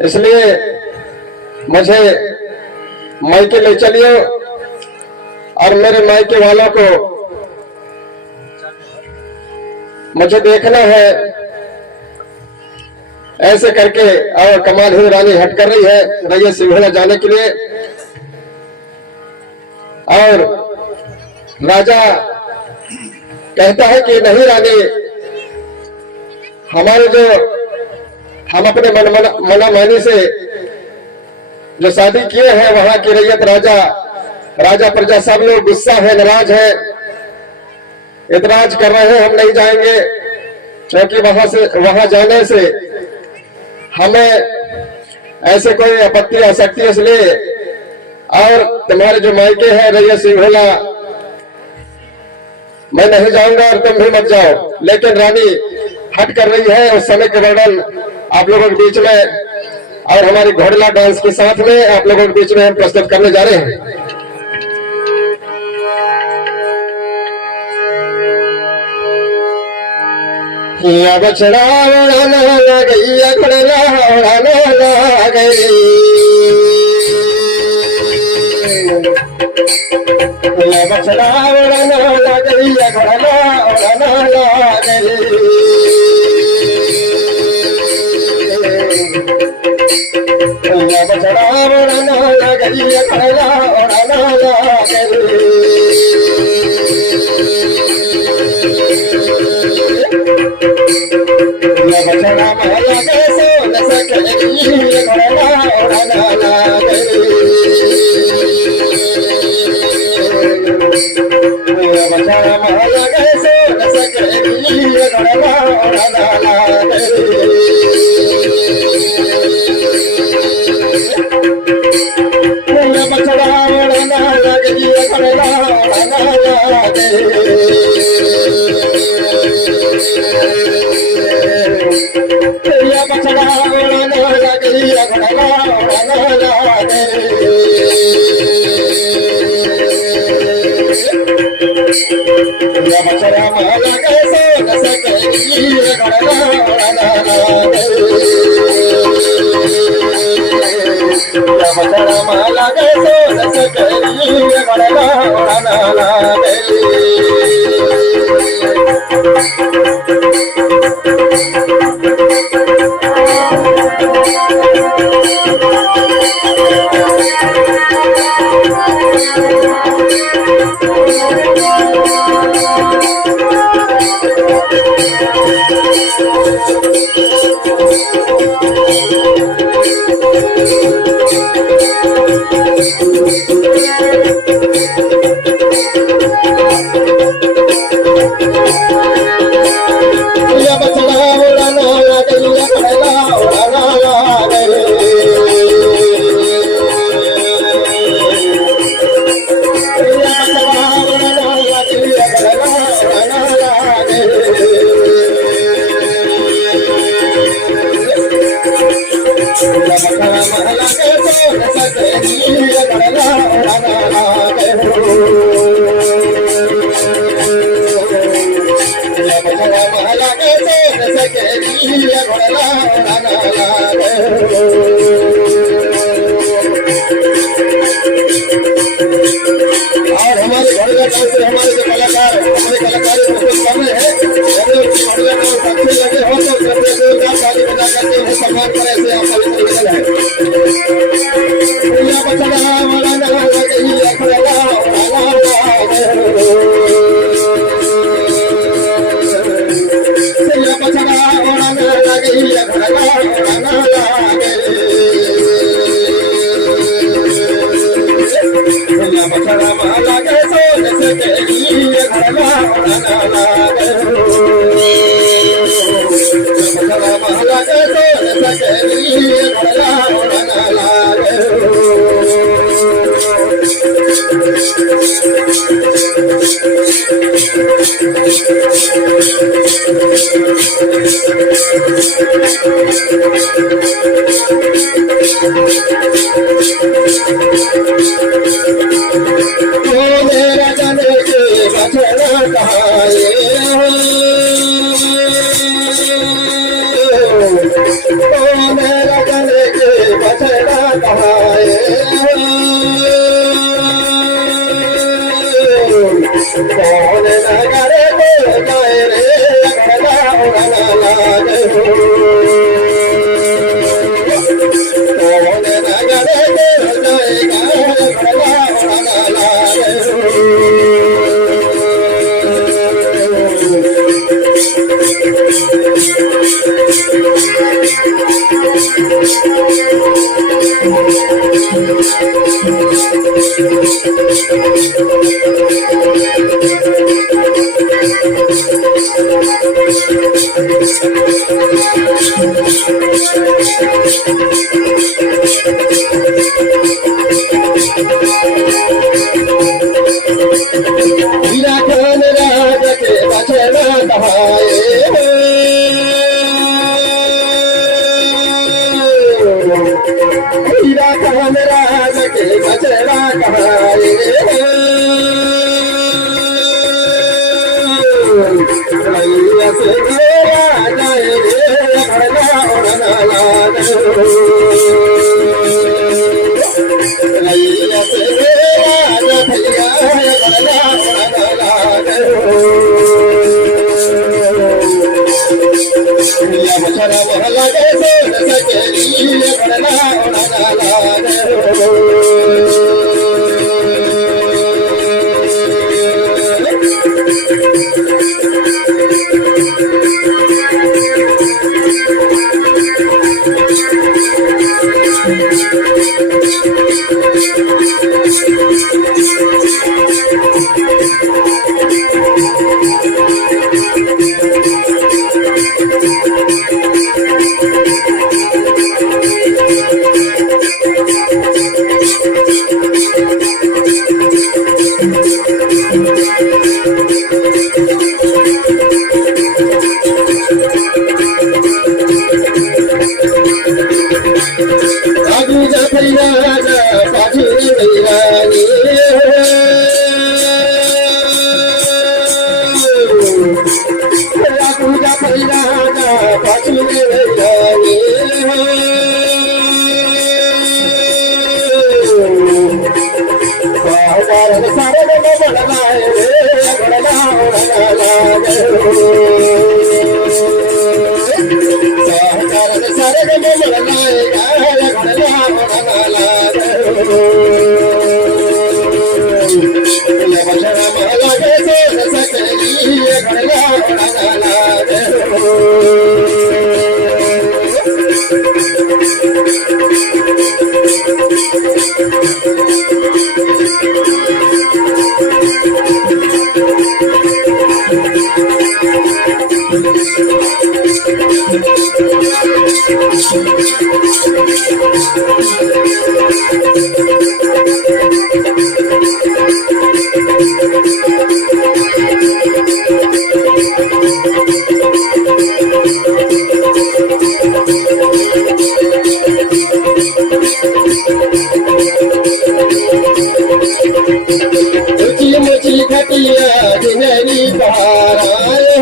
इसलिए मुझे मायके ले चलिए और मेरे मायके वालों को मुझे देखना है। ऐसे करके और कमाल ही रानी हट कर रही है रैया सिंघोड़ा जाने के लिए। और राजा कहता है कि नहीं रानी, हमारे जो हम अपने मना मानी से जो शादी किए हैं वहां की रैयत राजा प्रजा सब लोग गुस्सा है, नाराज है, इतराज कर रहे हैं। हम नहीं जाएंगे क्योंकि वहां जाने से हमें ऐसे कोई आपत्ति आ सकती है, इसलिए और तुम्हारे जो मायके है रैया सिंघोड़ा मैं नहीं जाऊंगा और तुम भी मत जाओ। लेकिन रानी हट कर रही है उस समय के वर्णन आप लोगों के बीच में और हमारी घोड़ला डांस के साथ में आप लोगों के बीच में हम प्रस्तुत करने जा रहे हैं। या बछड़ा उड़ाने लगी, या घोड़ला उड़ाने लगी, या बछड़ा उड़ाने लगी, या घोड़ला उड़ाने लगी। या बछड़ा उड़ाने लगी, या घोड़ला उड़ाने लगी। या बछड़ा महला के सो न सकेगी, या घोड़ला उड़ाने लगी। या बछड़ा महला के सो न सकेगी, या घोड़ला उड़ाने लगी। या बछड़ा उड़ाने लगी, या घोड़ला उड़ाने लगी। या बछड़ा उड़ाने लगी, या घोड़ला उड़ाने लगी। या बछड़ा महला के सो न सकेगी, या घोड़ला उड़ाने लगी। या बछड़ा महला के सो न सकेगी, या घोड़ला उड़ाने लगी। और हमारे घोड़ला डांस से हमारे जो कलाकार हमारे कलाकारी प्रस्तुत कर रहे हैं, यदि उनकी घोड़ला डांस अच्छे लगे हो तो कृपया जोरदार ताली बजा करके उन्हें सम्मान करें, ऐसे आपका निवेदन है। या बछड़ा उड़ाने लगी, या घोड़ला उड़ाने लगी। या बछड़ा उड़ाने लगी, या घोड़ला उड़ाने लगी। या बछड़ा महला के सो न सकेगी, या घोड़ला उड़ाने लगी। या बछड़ा महला के सो न सकेगी, या घोड़ला उड़ाने लगी। मेरा जाने के बछड़ा कहाए, मेरा जाने के कौन नगर को जाए रे घड़ा उड़ाना लागे हो कौन नगर को जाएगा घड़ा उड़ाना लागे हो वीरा खान राज के बचना कहाए वीरा खान राज के बचना कहाए रैया से मेरा जाए रे घड़ा उड़ाना लागे रैया से मेरा भैया घड़ा उड़ाना लागे दुनिया बचरा महला के सोन सकेली घड़ा उड़ाना लागे राजू जाफरी राजा पाछू रानी राजू जाफरी राजा पाछू रानी सारे बड़लाए बड़ला उड़ाना लागे सारे बड़लाए घड़ा उड़ाना लागे बचना महला के सोन सकेली घड़ा उड़ाना लागे ऊंची ऊंची घटिया जिनरी पार आए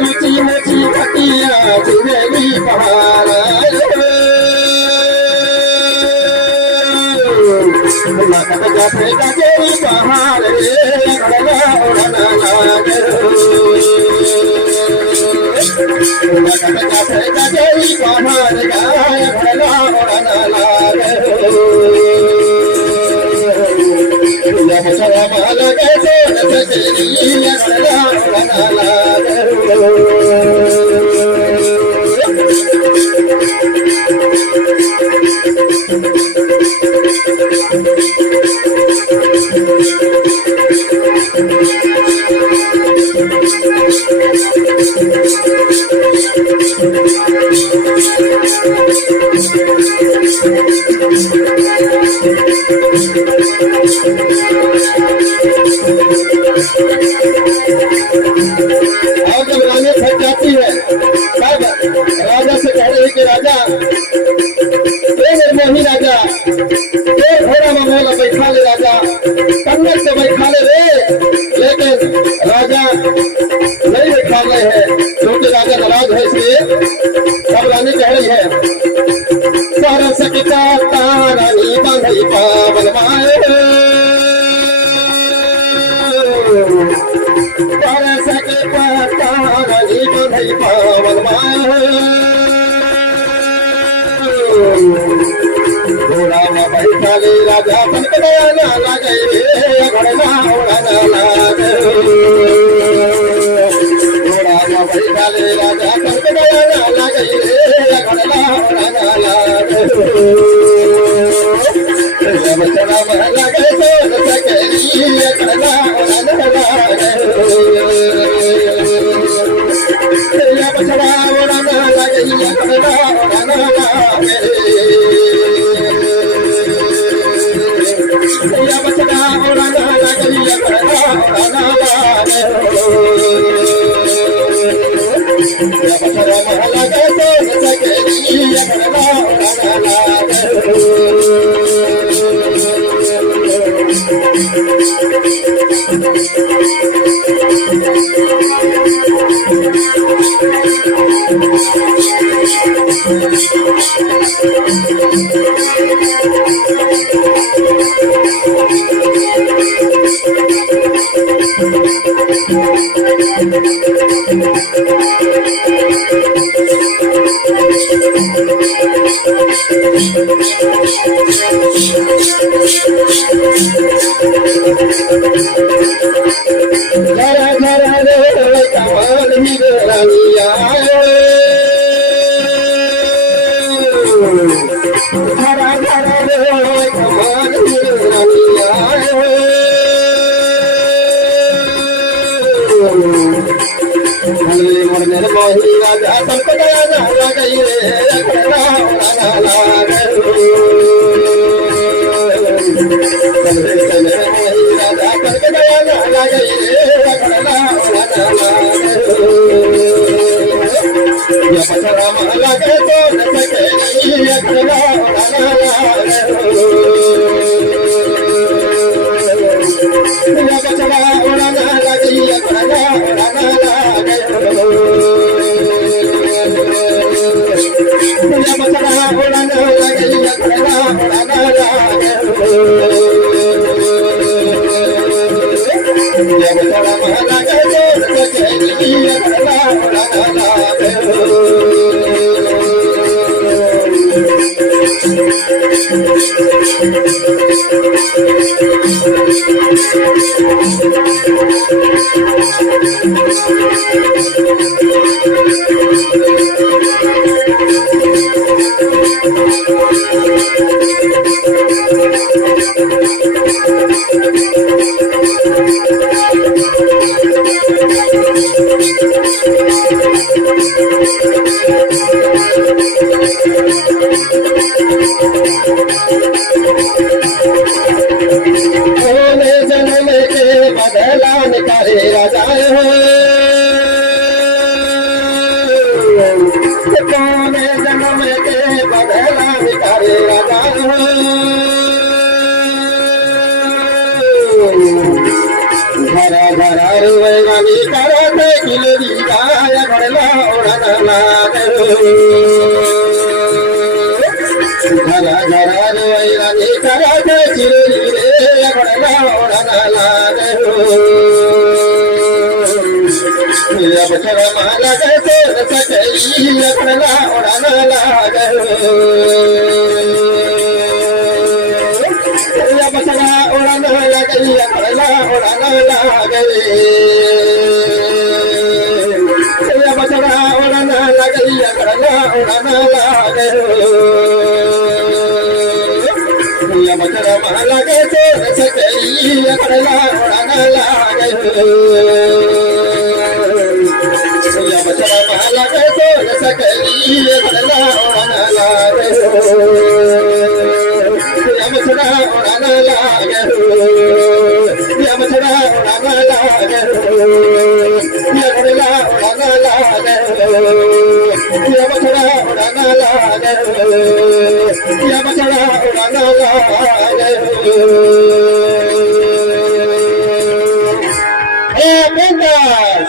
ऊंची ऊंची घटिया जिनरी पार आए लखत जाते गजेरी पहाड़ रे घड़ा उड़ाना लागे लखत जाते गजेरी पहाड़ गाय घड़ा उड़ाना लागे बचरा महला के सोन सकेली घड़ा उड़ाना लागे और जब रानी फट जाती है तब राजा से कह रही कि राजा मोही राजा घोड़ा में मोला बैठा ले राजा कन्नड़ से बैठा ले रे, लेकिन राजा नहीं बैठा रहे हैं क्योंकि राजा नाराज है। इसलिए सब रानी कह रही है तारा सकता तारा नी बांधई पावन सके पानी को नहीं पावन घोड़ा में बैठा ले राजा तनक दया लगे घोड़ा उड़ाना लागे घोड़ा में बैठा ले राजा तनक दया लगे घोड़ा उड़ाना लागे जब चढ़ा में लगे तो सके घोड़ा उड़ाना लागे जब चढ़ा उड़ाना लगे घोड़ा उड़ाना लागे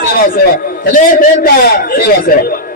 सेवा सेवा चले सेवा सेवा